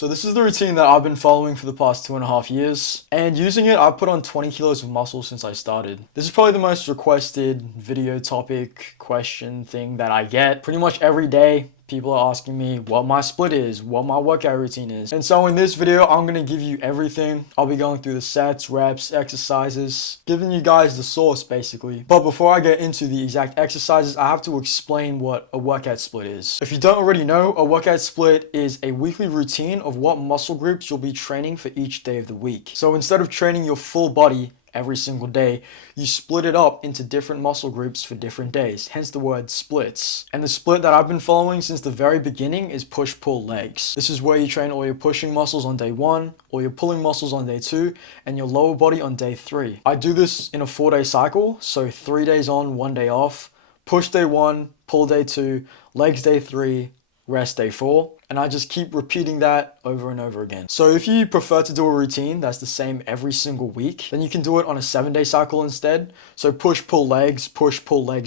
So this is the routine that I've been following for the past 2.5 years, and using it, I've put on 20 kilos of muscle since I started. This is probably the most requested video topic, question thing that I get pretty much every day. People are asking me what my split is, what my workout routine is. And so in this video, I'm gonna give you everything. I'll be going through the sets, reps, exercises, giving you guys the source basically. But before I get into the exact exercises, I have to explain what a workout split is. If you don't already know, a workout split is a weekly routine of what muscle groups you'll be training for each day of the week. So instead of training your full body every single day, you split it up into different muscle groups for different days, hence the word splits. And the split that I've been following since the very beginning is push-pull legs. This is where you train all your pushing muscles on day 1, all your pulling muscles on day 2, and your lower body on day 3. I do this in a 4-day cycle, so 3 days on, 1 day off, push day 1, pull day 2, legs day 3, rest day 4, and I just keep repeating that over and over again. So if you prefer to do a routine that's the same every single week, then you can do it on a 7-day cycle instead. So push, pull, legs,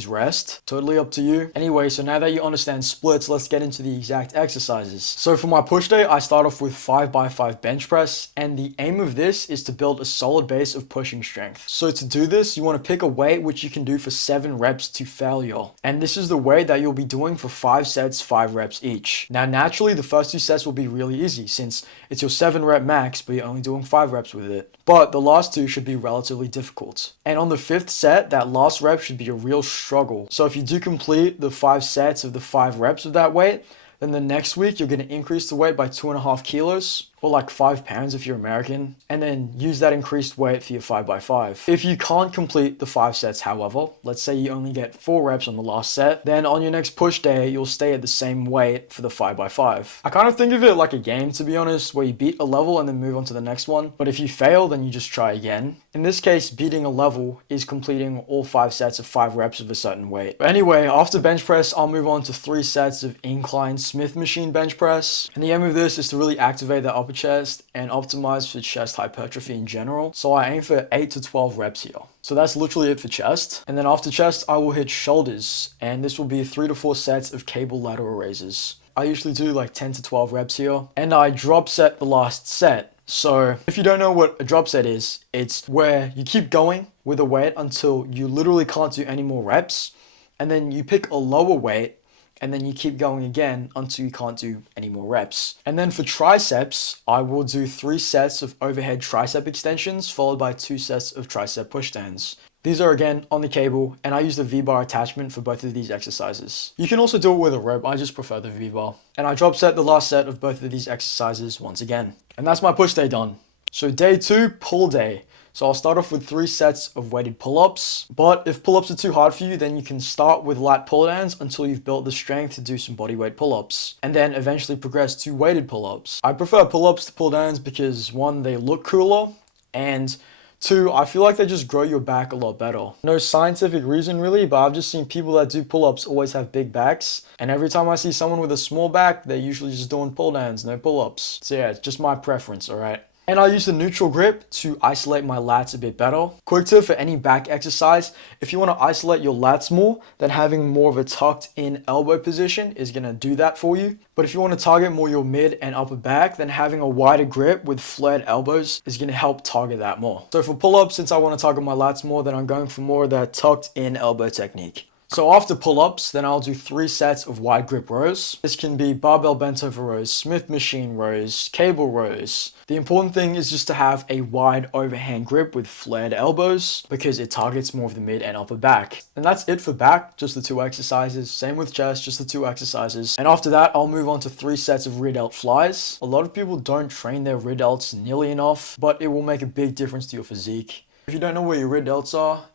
rest. Totally up to you. Anyway, so now that you understand splits, let's get into the exact exercises. So for my push day, I start off with 5x5 bench press, and the aim of this is to build a solid base of pushing strength. So to do this, you want to pick a weight which you can do for 7 reps to failure. And this is the weight that you'll be doing for 5 sets, 5 reps each. Now naturally, the first 2 sets will be really easy since it's your 7 rep max, but you're only doing 5 reps with it. But the last 2 should be relatively difficult. And on the 5th set, that last rep should be a real struggle. So if you do complete the 5 sets of the 5 reps of that weight, then the next week you're going to increase the weight by 2.5 kilos, or like 5 pounds if you're American, and then use that increased weight for your 5x5. If you can't complete the 5 sets, however, let's say you only get 4 reps on the last set, then on your next push day, you'll stay at the same weight for the 5x5. I kind of think of it like a game, to be honest, where you beat a level and then move on to the next one. But if you fail, then you just try again. In this case, beating a level is completing all 5 sets of 5 reps of a certain weight. But anyway, after bench press, I'll move on to 3 sets of incline Smith machine bench press. And the aim of this is to really activate that upper chest and optimize for chest hypertrophy in general. So I aim for 8 to 12 reps here. So that's literally it for chest. And then after chest, I will hit shoulders, and this will be 3 to 4 sets of cable lateral raises. I usually do like 10 to 12 reps here, and I drop set the last set. So if you don't know what a drop set is, it's where you keep going with a weight until you literally can't do any more reps, and then you pick a lower weight, and then you keep going again until you can't do any more reps. And then for triceps, I will do 3 sets of overhead tricep extensions followed by 2 sets of tricep pushdowns. These are again on the cable, and I use the V-bar attachment for both of these exercises. You can also do it with a rope, I just prefer the V-bar. And I drop set the last set of both of these exercises once again. And that's my push day done. So day 2, pull day. So I'll start off with 3 sets of weighted pull-ups, but if pull-ups are too hard for you, then you can start with lat pull-downs until you've built the strength to do some bodyweight pull-ups, and then eventually progress to weighted pull-ups. I prefer pull-ups to pull-downs because 1, they look cooler, and 2, I feel like they just grow your back a lot better. No scientific reason really, but I've just seen people that do pull-ups always have big backs, and every time I see someone with a small back, they're usually just doing pull-downs, no pull-ups. So yeah, it's just my preference, alright? And I use the neutral grip to isolate my lats a bit better. Quick tip for any back exercise, if you want to isolate your lats more, then having more of a tucked in elbow position is going to do that for you. But if you want to target more your mid and upper back, then having a wider grip with flared elbows is going to help target that more. So for pull-ups, since I want to target my lats more, then I'm going for more of that tucked in elbow technique. So after pull-ups, then I'll do 3 sets of wide grip rows. This can be barbell bent over rows, Smith machine rows, cable rows. The important thing is just to have a wide overhand grip with flared elbows because it targets more of the mid and upper back. And that's it for back, just the 2 exercises. Same with chest, just the 2 exercises. And after that, I'll move on to 3 sets of rear delt flies. A lot of people don't train their rear delts nearly enough, but it will make a big difference to your physique. If you don't know where your rear delts are,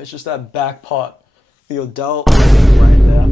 it's just that back part. Your delt right there.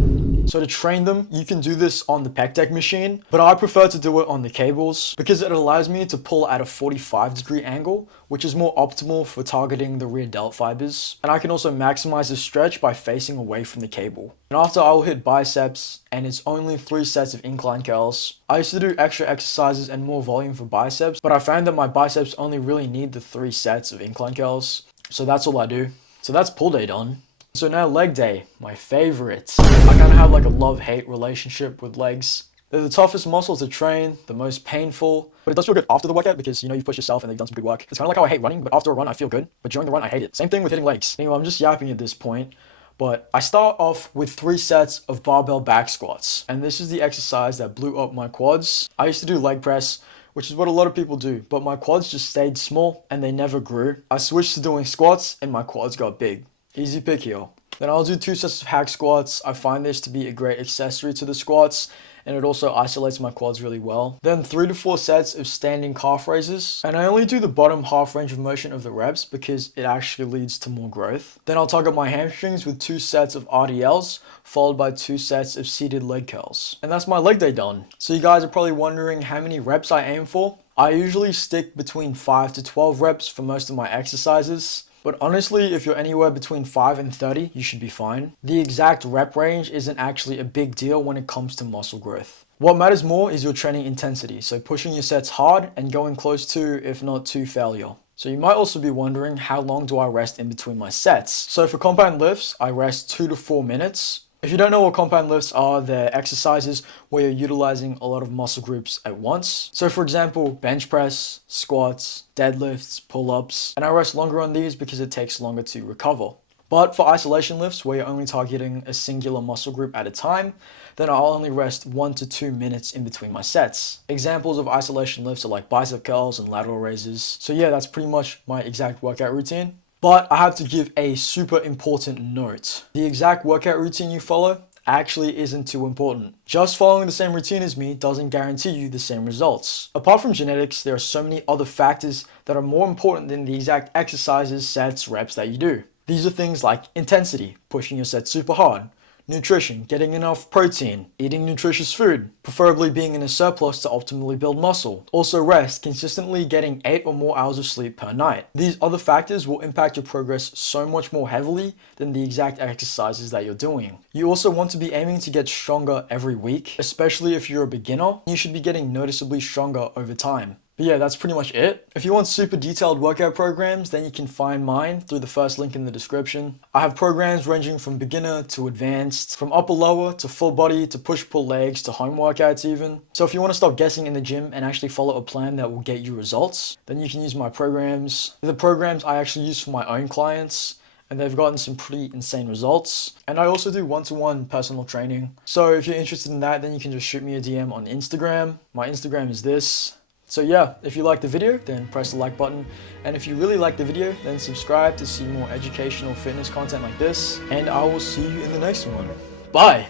So to train them, you can do this on the pec deck machine, but I prefer to do it on the cables because it allows me to pull at a 45-degree angle, which is more optimal for targeting the rear delt fibers. And I can also maximize the stretch by facing away from the cable. And after, I will hit biceps, and it's only 3 sets of incline curls. I used to do extra exercises and more volume for biceps, but I found that my biceps only really need the 3 sets of incline curls. So that's all I do. So that's pull day done. So now leg day, my favorite. I kind of have like a love-hate relationship with legs. They're the toughest muscle to train, the most painful, but it does feel good after the workout because, you know, you've pushed yourself and you've done some good work. It's kind of like how I hate running, but after a run, I feel good. But during the run, I hate it. Same thing with hitting legs. Anyway, I'm just yapping at this point. But I start off with 3 sets of barbell back squats. And this is the exercise that blew up my quads. I used to do leg press, which is what a lot of people do, but my quads just stayed small and they never grew. I switched to doing squats and my quads got big. Easy pick here. Then I'll do 2 sets of hack squats. I find this to be a great accessory to the squats, and it also isolates my quads really well. Then 3 to 4 sets of standing calf raises. And I only do the bottom half range of motion of the reps because it actually leads to more growth. Then I'll target my hamstrings with 2 sets of RDLs, followed by 2 sets of seated leg curls. And that's my leg day done. So you guys are probably wondering how many reps I aim for. I usually stick between 5 to 12 reps for most of my exercises. But honestly, if you're anywhere between 5 and 30, you should be fine. The exact rep range isn't actually a big deal when it comes to muscle growth. What matters more is your training intensity, so pushing your sets hard and going close to, if not to, failure. So you might also be wondering, how long do I rest in between my sets? So for compound lifts, I rest 2 to 4 minutes. If you don't know what compound lifts are, they're exercises where you're utilizing a lot of muscle groups at once. So for example, bench press, squats, deadlifts, pull-ups, and I rest longer on these because it takes longer to recover. But for isolation lifts, where you're only targeting a singular muscle group at a time, then I'll only rest 1 to 2 minutes in between my sets. Examples of isolation lifts are like bicep curls and lateral raises. So yeah, that's pretty much my exact workout routine. But I have to give a super important note. The exact workout routine you follow actually isn't too important. Just following the same routine as me doesn't guarantee you the same results. Apart from genetics, there are so many other factors that are more important than the exact exercises, sets, reps that you do. These are things like intensity, pushing your set super hard, nutrition, getting enough protein, eating nutritious food, preferably being in a surplus to optimally build muscle. Also rest, consistently getting 8 or more hours of sleep per night. These other factors will impact your progress so much more heavily than the exact exercises that you're doing. You also want to be aiming to get stronger every week, especially if you're a beginner. You should be getting noticeably stronger over time. But yeah, that's pretty much it. If you want super detailed workout programs, then you can find mine through the first link in the description. I have programs ranging from beginner to advanced, from upper lower to full body to push-pull legs to home workouts even. So if you want to stop guessing in the gym and actually follow a plan that will get you results, then you can use my programs. The programs I actually use for my own clients, and they've gotten some pretty insane results. And I also do one-to-one personal training. So if you're interested in that, then you can just shoot me a DM on Instagram. My Instagram is this. So yeah, if you like the video, then press the like button. And if you really like the video, then subscribe to see more educational fitness content like this. And I will see you in the next one. Bye!